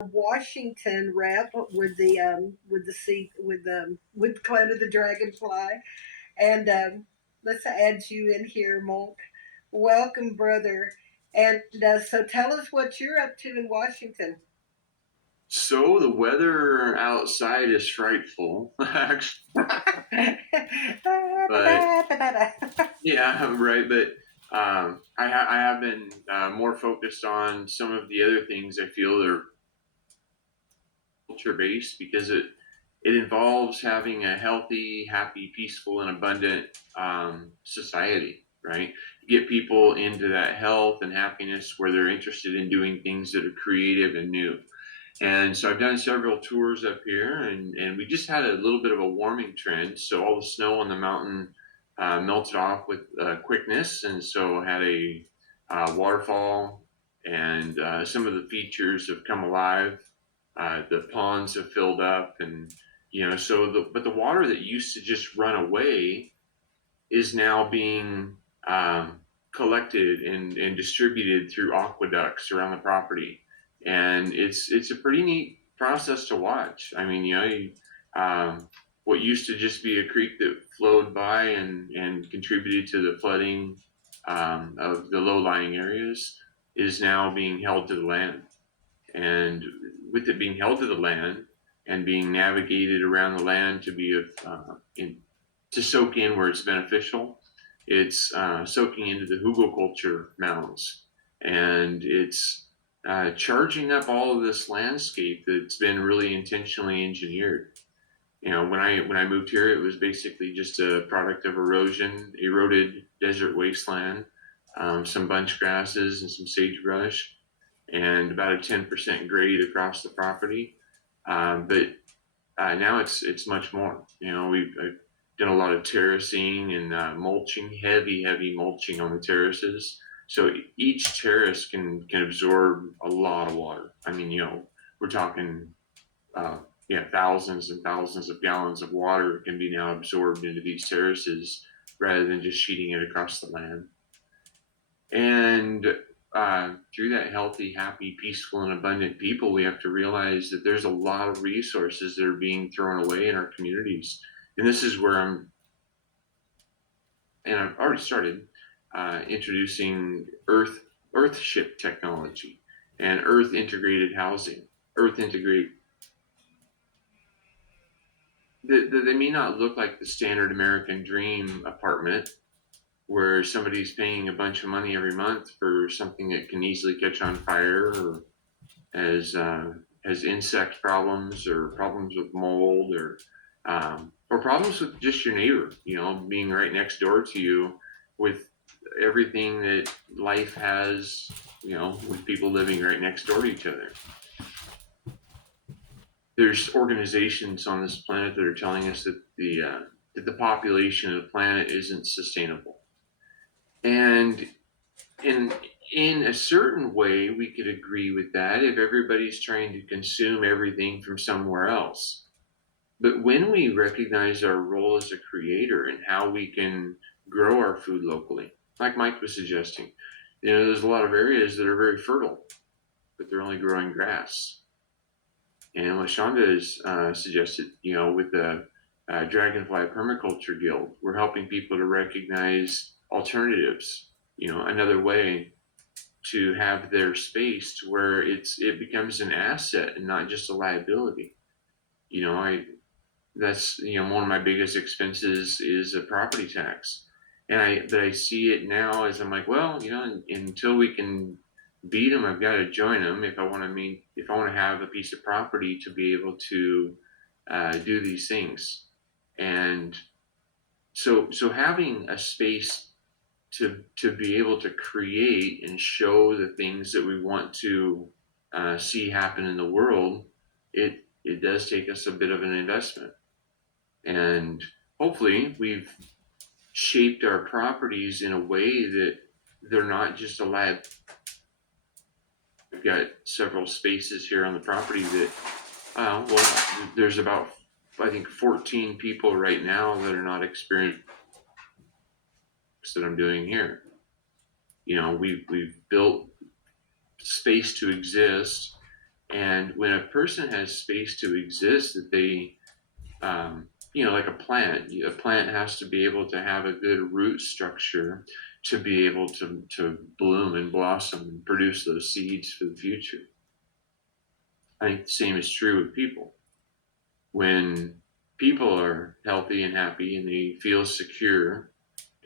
Washington rep with the seat with the clan of the dragonfly, and let's add you in here, Monk. Welcome, brother. And so, tell us what you're up to in Washington. So the weather outside is frightful, actually. But yeah, right. But I have been more focused on some of the other things I feel are culture based because it involves having a healthy, happy, peaceful, and abundant society. Right, you get people into that health and happiness where they're interested in doing things that are creative and new. And so I've done several tours up here, and we just had a little bit of a warming trend. So all the snow on the mountain melted off with quickness, and so had a waterfall, and some of the features have come alive. The ponds have filled up, and but the water that used to just run away is now being collected and distributed through aqueducts around the property, and it's a pretty neat process to watch. I mean, what used to just be a creek that flowed by and contributed to the flooding of the low-lying areas is now being held to the land, and with it being held to the land and being navigated around the land to be to soak in where it's beneficial. It's soaking into the hugelkultur mounds, and it's charging up all of this landscape that's been really intentionally engineered. When I moved here, it was basically just a product of erosion, eroded desert wasteland, some bunch grasses and some sagebrush, and about a 10% grade across the property. But now it's much more. I've done a lot of terracing and mulching, heavy mulching on the terraces. So each terrace can absorb a lot of water. I mean, we're talking thousands and thousands of gallons of water can be now absorbed into these terraces rather than just sheeting it across the land. And through that healthy, happy, peaceful, and abundant people, we have to realize that there's a lot of resources that are being thrown away in our communities. And this is where I've already started introducing earthship technology and earth integrated housing. Earth integrate they may not look like the standard American dream apartment where somebody's paying a bunch of money every month for something that can easily catch on fire, or has insect problems or problems with mold, or problems with just your neighbor, being right next door to you with everything that life has, with people living right next door to each other. There's organizations on this planet that are telling us that the population of the planet isn't sustainable, and in in a certain way, we could agree with that if everybody's trying to consume everything from somewhere else. But when we recognize our role as a creator and how we can grow our food locally, like Mike was suggesting, there's a lot of areas that are very fertile, but they're only growing grass. And what Shonda has suggested, with the Dragonfly Permaculture Guild, we're helping people to recognize alternatives, another way to have their space to where it becomes an asset and not just a liability. I That's one of my biggest expenses is a property tax, and I see it now as I'm like, well, until we can beat them, I've got to join them if I want to mean if I want to have a piece of property to be able to do these things. And so having a space to be able to create and show the things that we want to see happen in the world, it does take us a bit of an investment. And hopefully we've shaped our properties in a way that they're not just a lab. We've got several spaces here on the property that, there's about, I think, 14 people right now that are not experienced that I'm doing here. We've built space to exist, And when a person has space to exist, that they, like a plant has to be able to have a good root structure to be able to bloom and blossom and produce those seeds for the future. I think the same is true with people. When people are healthy and happy and they feel secure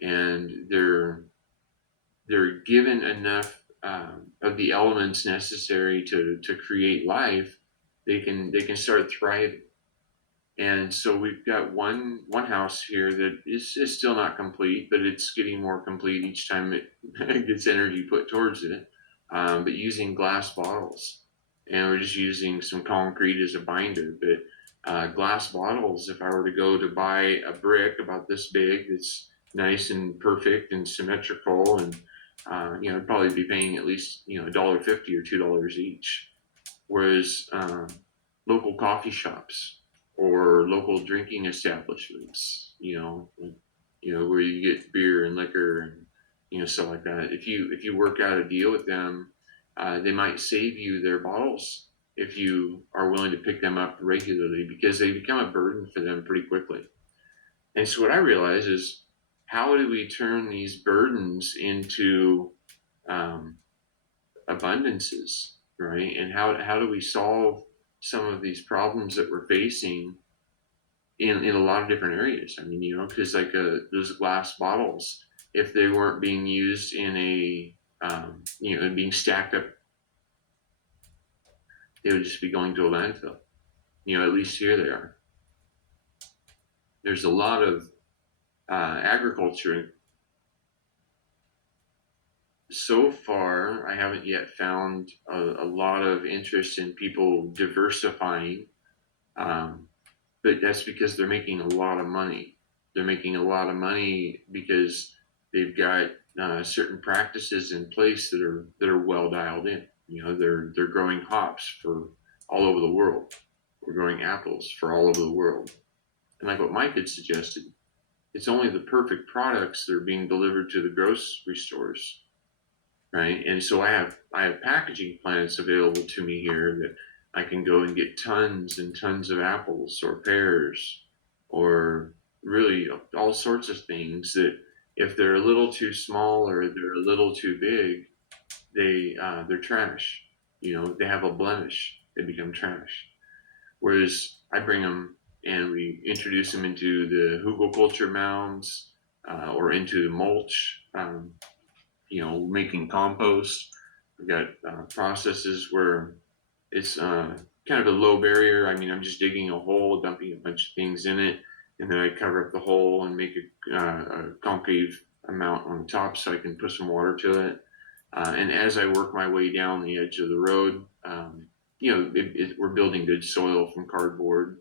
and they're given enough of the elements necessary to create life, they can start thriving. And so we've got one house here that is still not complete, but it's getting more complete each time it, it gets energy put towards it. But using glass bottles, and we're just using some concrete as a binder. But glass bottles, if I were to go to buy a brick about this big, that's nice and perfect and symmetrical, and I'd probably be paying at least $1.50 or $2 each. Whereas local coffee shops or local drinking establishments, where you get beer and liquor and stuff like that. If you work out a deal with them, they might save you their bottles if you are willing to pick them up regularly, because they become a burden for them pretty quickly. And so what I realize is, how do we turn these burdens into um, abundances, right? And how do we solve some of these problems that we're facing in a lot of different areas? I mean, because like those glass bottles, if they weren't being used in and being stacked up, they would just be going to a landfill. At least here they are. There's a lot of agriculture. So far, I haven't yet found a lot of interest in people diversifying. Um, but that's because they're making a lot of money. They're making a lot of money because they've got certain practices in place that are well dialed in. They're growing hops for all over the world. We're growing apples for all over the world. And like what Mike had suggested, it's only the perfect products that are being delivered to the grocery stores, right? And so I have packaging plants available to me here that I can go and get tons and tons of apples or pears or really all sorts of things that, if they're a little too small or they're a little too big, they're trash. They have a blemish, they become trash. Whereas I bring them and we introduce them into the hugelkultur mounds, or into mulch, making compost. We've got processes where it's kind of a low barrier. I mean, I'm just digging a hole, dumping a bunch of things in it, and then I cover up the hole and make a concave amount on the top so I can put some water to it. And as I work my way down the edge of the road, we're building good soil from cardboard.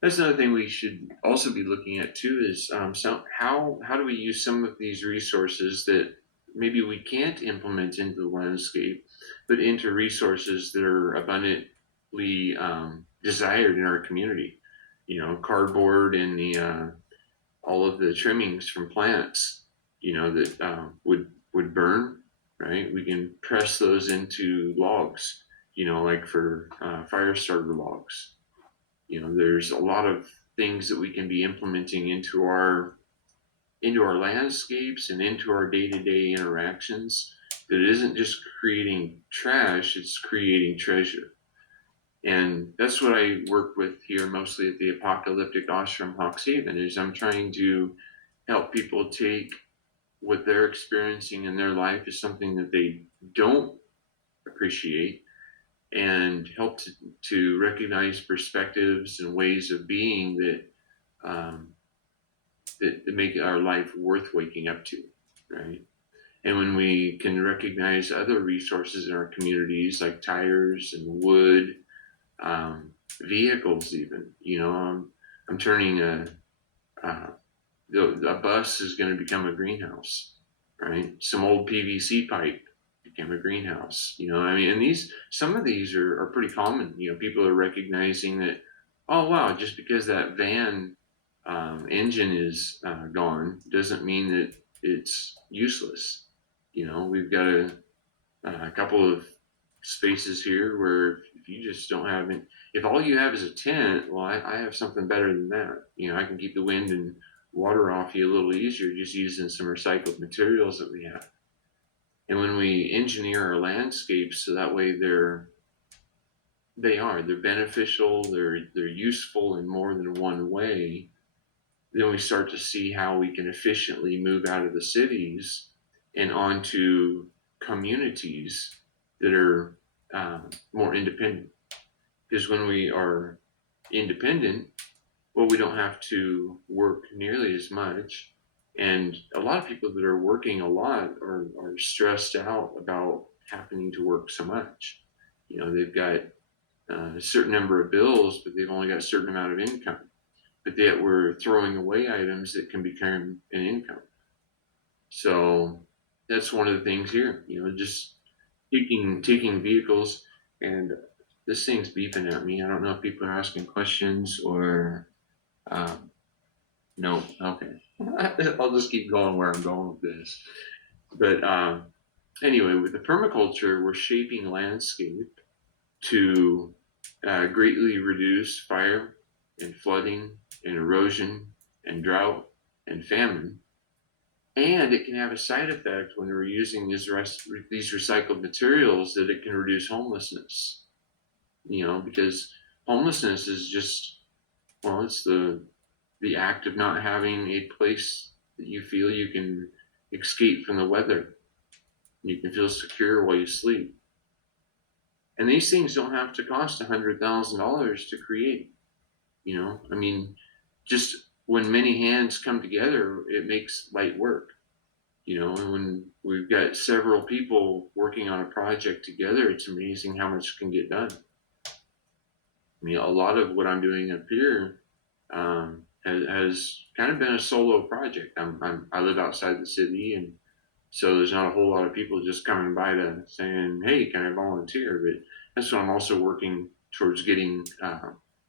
That's another thing we should also be looking at too, is how do we use some of these resources that maybe we can't implement into the landscape, but into resources that are abundantly desired in our community. Cardboard and the all of the trimmings from plants, that would burn, right? We can press those into logs, like for fire starter logs. There's a lot of things that we can be implementing into our landscapes and into our day-to-day interactions, that isn't just creating trash, it's creating treasure. And that's what I work with here mostly at the apocalyptic ashram Hawkshaven, is I'm trying to help people take what they're experiencing in their life as something that they don't appreciate, and help to recognize perspectives and ways of being um, that make our life worth waking up to, right? And when we can recognize other resources in our communities, like tires and wood, vehicles, even, I'm turning uh, a bus is going to become a greenhouse, right? Some old PVC pipe became a greenhouse. I mean, and some of these are pretty common. People are recognizing that, oh wow, just because that van engine is gone doesn't mean that it's useless. We've got a couple of spaces here where if you just don't have it, if all you have is a tent, well, I have something better than that. I can keep the wind and water off you a little easier just using some recycled materials that we have. And when we engineer our landscapes so that way they're beneficial, they're useful in more than one way, then we start to see how we can efficiently move out of the cities and onto communities that are more independent. Because when we are independent, well, we don't have to work nearly as much. And a lot of people that are working a lot are stressed out about happening to work so much. They've got a certain number of bills, but they've only got a certain amount of income. But yet we're throwing away items that can become an income. So that's one of the things here. Just taking vehicles, and this thing's beeping at me. I don't know if people are asking questions or um, no. Okay, I'll just keep going where I'm going with this. But anyway, with the permaculture, we're shaping landscape to greatly reduce fire and flooding and erosion and drought and famine. And it can have a side effect when we're using these recycled materials that it can reduce homelessness. Because homelessness is just, well, it's the act of not having a place that you feel you can escape from the weather. You can feel secure while you sleep. And these things don't have to cost $100,000 to create. I mean, just when many hands come together, it makes light work. And when we've got several people working on a project together, it's amazing how much can get done. I mean, a lot of what I'm doing up here has kind of been a solo project. I live outside the city, and so there's not a whole lot of people just coming by to saying, "Hey, can I volunteer?" But that's what I'm also working towards getting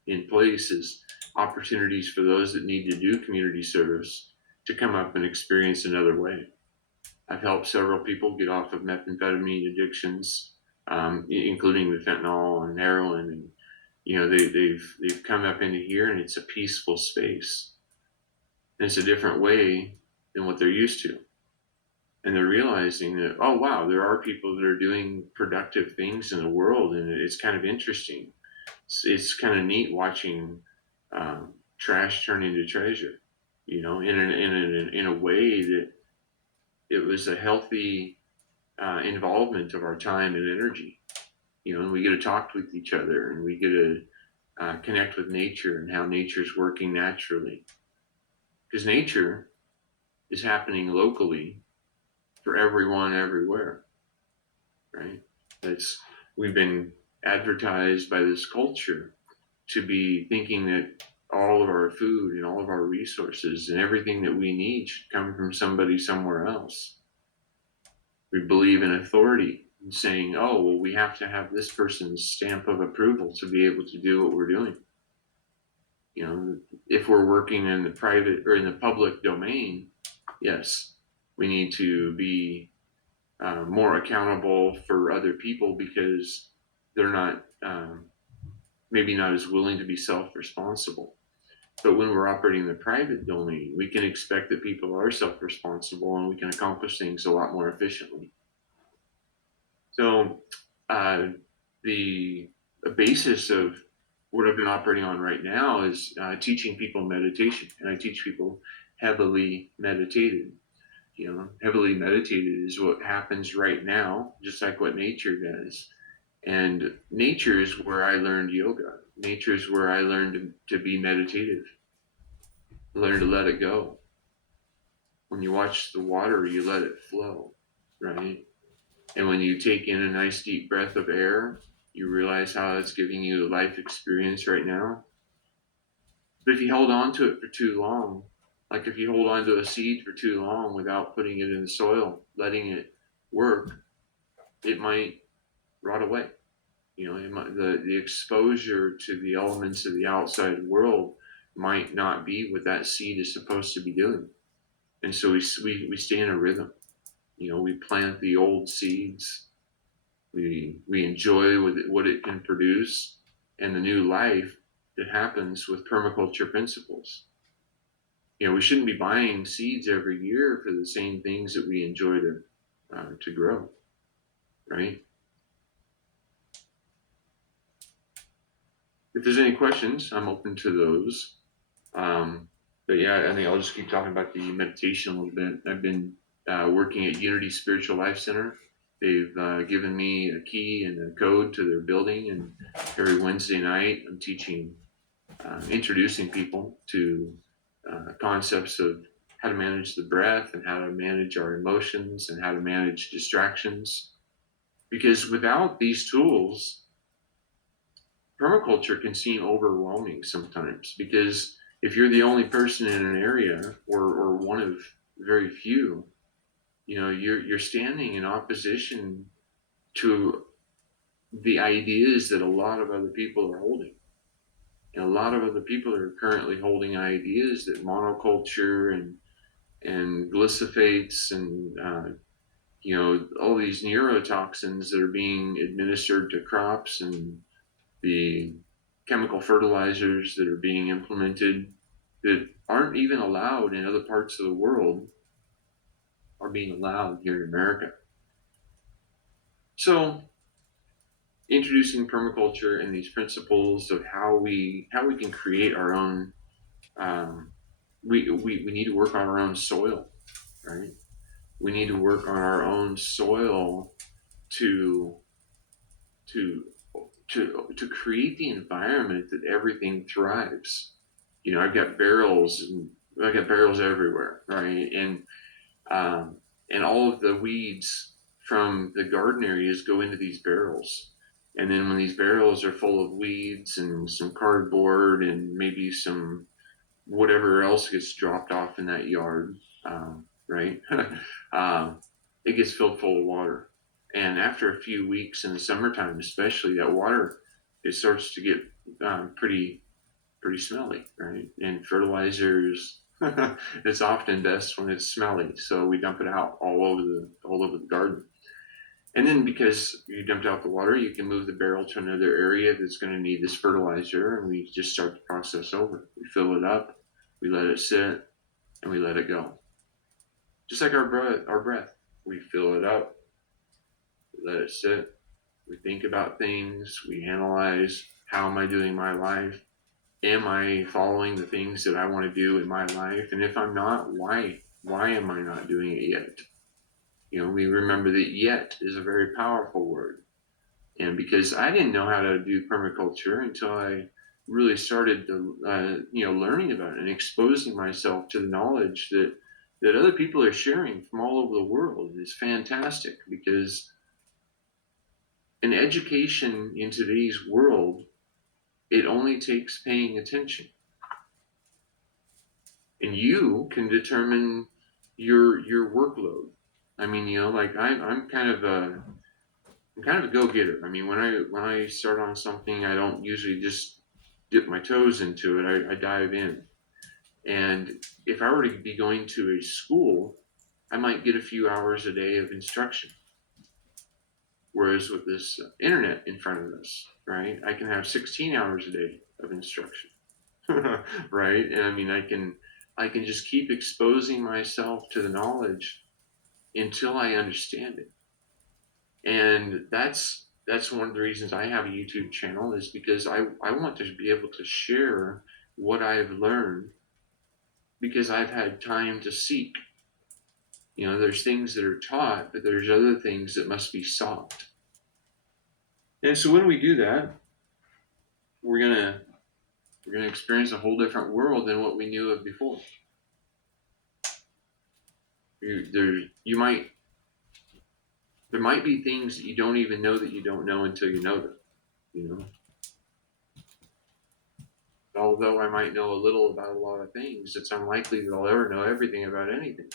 in place is opportunities for those that need to do community service to come up and experience another way. I've helped several people get off of methamphetamine addictions, including the fentanyl and heroin, and they've come up into here, and it's a peaceful space. And it's a different way than what they're used to, and they're realizing that, oh wow, there are people that are doing productive things in the world, and it's kind of interesting. It's kind of neat watching trash turn into treasure. In a way that it was a healthy involvement of our time and energy. And we get to talk with each other, and we get to connect with nature and how nature's working naturally. Because nature is happening locally for everyone everywhere, right? That's We've been advertised by this culture to be thinking that all of our food and all of our resources and everything that we need should come from somebody somewhere else. We believe in authority and saying, oh, well, we have to have this person's stamp of approval to be able to do what we're doing. If we're working in the private or in the public domain, yes, we need to be more accountable for other people because they're not maybe not as willing to be self-responsible. But when we're operating in the private domain, we can expect that people are self-responsible and we can accomplish things a lot more efficiently. So uh, the basis of what I've been operating on right now is teaching people meditation, and I teach people heavily meditated. Heavily meditated is what happens right now, just like what nature does. And nature is where I learned yoga. Nature is where I learned to be meditative, learn to let it go. When you watch the water, you let it flow, right? And when you take in a nice deep breath of air, you realize how it's giving you a life experience right now. But if you hold on to it for too long, like if you hold on to a seed for too long without putting it in the soil, letting it work, it might rot away. The exposure to the elements of the outside world might not be what that seed is supposed to be doing. And so we stay in a rhythm. We plant the old seeds, We enjoy what it can produce and the new life that happens with permaculture principles. We shouldn't be buying seeds every year for the same things that we enjoy to grow, right? If there's any questions, I'm open to those. But yeah, I think I'll just keep talking about the meditation a little bit. I've been working at Unity Spiritual Life Center. They've given me a key and a code to their building, and every Wednesday night I'm teaching, introducing people to concepts of how to manage the breath and how to manage our emotions and how to manage distractions. Because without these tools, permaculture can seem overwhelming sometimes, because if you're the only person in an area, or one of very few, you're standing in opposition to the ideas that a lot of other people are holding. And a lot of other people are currently holding ideas that monoculture and glyphosates and all these neurotoxins that are being administered to crops, and the chemical fertilizers that are being implemented that aren't even allowed in other parts of the world are being allowed here in America. So introducing permaculture and these principles of how we can create our own, um, we need to work on our own soil, right? We need to work on our own soil to to to create the environment that everything thrives. I've got barrels, and I got barrels everywhere, right? Um, and all of the weeds from the garden areas go into these barrels. And then when these barrels are full of weeds and some cardboard and maybe some whatever else gets dropped off in that yard, right? um, it gets filled full of water. And after a few weeks in the summertime, especially, that water, it starts to get pretty smelly, right? And fertilizers, it's often best when it's smelly, so we dump it out all over the garden. And then because you dumped out the water, you can move the barrel to another area that's going to need this fertilizer, and we just start the process over. We fill it up, we let it sit, and we let it go. Just like our breath, we fill it up, we let it sit, we think about things, we analyze, how am I doing my life? Am I following the things that I want to do in my life? And if I'm not, why? Why am I not doing it yet? We remember that yet is a very powerful word. And because I didn't know how to do permaculture until I really started learning about it and exposing myself to the knowledge that other people are sharing from all over the world is fantastic. Because an education in today's world, it only takes paying attention, and you can determine your workload. I mean, like I'm kind of a go-getter. I mean, when I start on something, I don't usually just dip my toes into it. I dive in. And if I were to be going to a school, I might get a few hours a day of instruction. Whereas with this internet in front of us, right, I can have 16 hours a day of instruction. Right? And I mean, I can just keep exposing myself to the knowledge until I understand it. And that's one of the reasons I have a YouTube channel, is because I want to be able to share what I've learned, because I've had time to seek. There's things that are taught, but there's other things that must be sought. And so when we do that, we're gonna we're gonna experience a whole different world than what we knew of before. You might there might be things that you don't even know that you don't know until you know them. You know, although I might know a little about a lot of things, it's unlikely that I'll ever know everything about anything.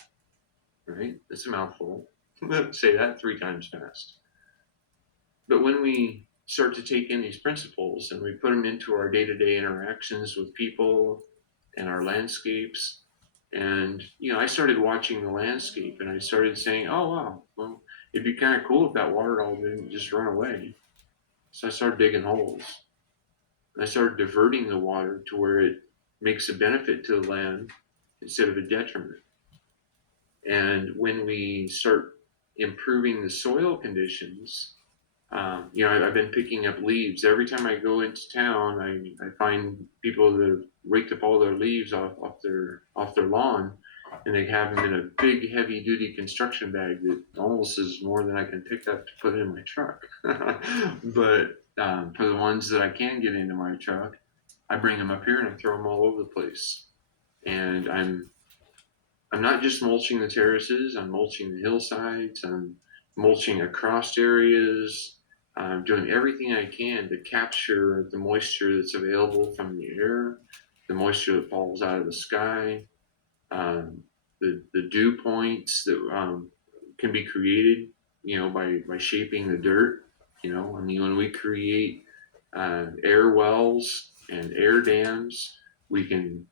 Right? It's a mouthful. Say that 3 times fast. But when we start to take in these principles and we put them into our day-to-day interactions with people and our landscapes, and I started watching the landscape and I started saying, "Oh wow, well, It'd be kind of cool if that water all didn't just run away. So I started digging holes. I started diverting the water to where it makes a benefit to the land instead of a detriment. And when we start improving the soil conditions, I've been picking up leaves. Every time I go into town, I find people that have raked up all their leaves off their lawn, and they have them in a big, heavy duty construction bag that almost is more than I can pick up to put in my truck. But for the ones that I can get into my truck, I bring them up here and I throw them all over the place. And I'm not just mulching the terraces, I'm mulching the hillsides, I'm mulching across areas. I'm doing everything I can to capture the moisture that's available from the air, the moisture that falls out of the sky, um, the dew points that can be created, by shaping the dirt. When we create air wells and air dams, we can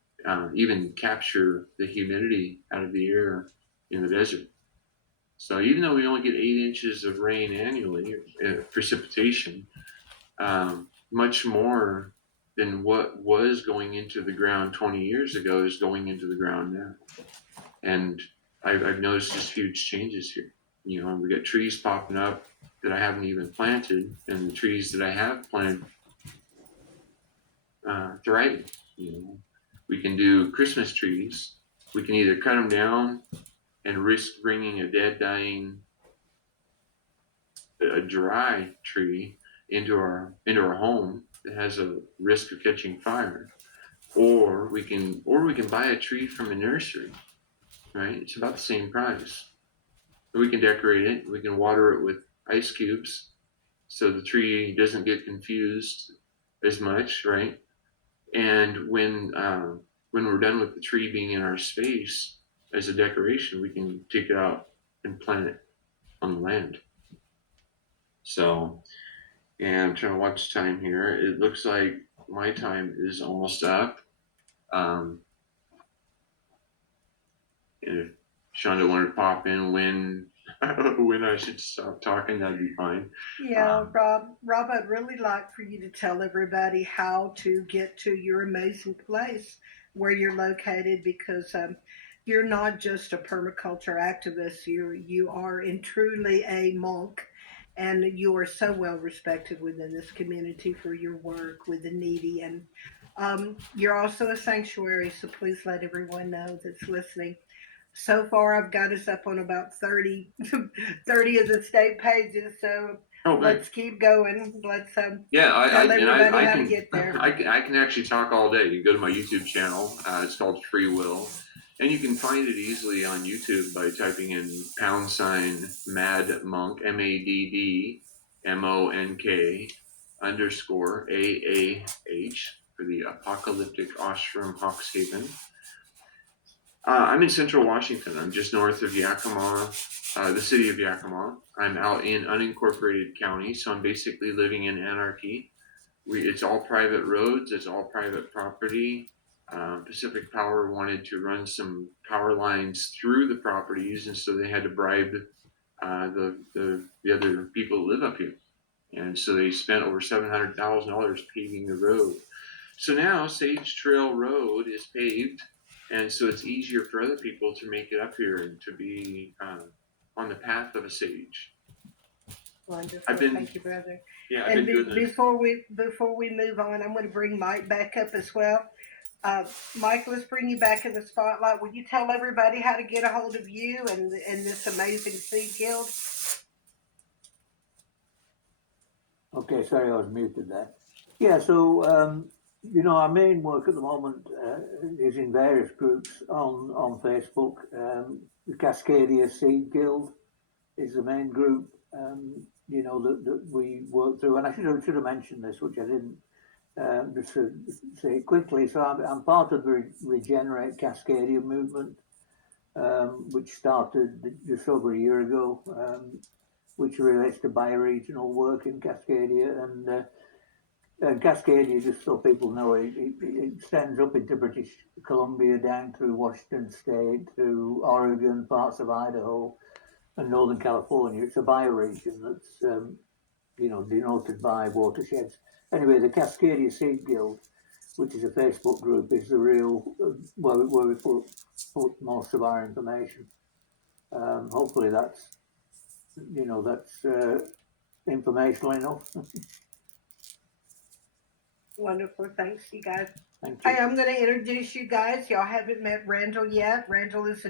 even capture the humidity out of the air in the desert. So even though we only get 8 inches of rain annually, precipitation, much more than what was going into the ground 20 years ago is going into the ground now. And I've noticed just huge changes here. We got trees popping up that I haven't even planted, and the trees that I have planted thriving. We can do Christmas trees. We can either cut them down and risk bringing a dead, dying, a dry tree into our home that has a risk of catching fire, or we can buy a tree from a nursery. Right, it's about the same price. We can decorate it. We can water it with ice cubes so the tree doesn't get confused as much, right? And when we're done with the tree being in our space as a decoration, we can take it out and plant it on the land. So, and I'm trying to watch time here. It looks like my time is almost up. Um, and if Shonda wanted to pop in when when I should stop talking, that'd be fine. Yeah, Um, Rob, I'd really like for you to tell everybody how to get to your amazing place where you're located because you're not just a permaculture activist. You are in truly a monk, and you are so well respected within this community for your work with the needy. And you're also a sanctuary, so please let everyone know that's listening. So far, I've got us up on about 30, 30 of the state pages. So oh, great. let's keep going. Let's Yeah, tell everybody I how to can get there. I can actually talk all day. You go to my YouTube channel. It's called Free Will, and you can find it easily on YouTube by typing in #Mad Monk MADDMONK underscore AAH for the apocalyptic ashram Hawkshaven. I'm in Central Washington. I'm just north of Yakima, the city of Yakima. I'm out in unincorporated county, so I'm basically living in anarchy. It's all private roads. It's all private property. Pacific Power wanted to run some power lines through the properties, and so they had to bribe the other people who live up here. And so they spent over $700,000 paving the road. So now Sage Trail Road is paved, and so it's easier for other people to make it up here and to be on the path of a sage. I've Wonderful, been, thank you, brother. yeah, I've And been doing this. before we move on, I'm going to bring Mike back up as well. Uh, Mike, let's bring you back in the spotlight. Will you tell everybody how to get a hold of you and this amazing seed guild? Okay, sorry, I was muted there. Yeah, so our main work at the moment is in various groups on Facebook. The Cascadia Seed Guild is the main group. That we work through, and I should have mentioned this, which I didn't. Just to say it quickly, so I'm part of the Regenerate Cascadia movement, which started just over a year ago. Which relates to bioregional work in Cascadia. And Cascadia, just so people know, it extends up into British Columbia, down through Washington State, through Oregon, parts of Idaho, and Northern California. It's a bioregion that's denoted by watersheds. Anyway, the Cascadia Seed Guild, which is a Facebook group, is the real where we put most of our information. Hopefully, that's informational enough. Wonderful. Thanks, you guys. Thank Hey, you. I'm going to introduce you guys. Y'all haven't met Randall yet. Randall is a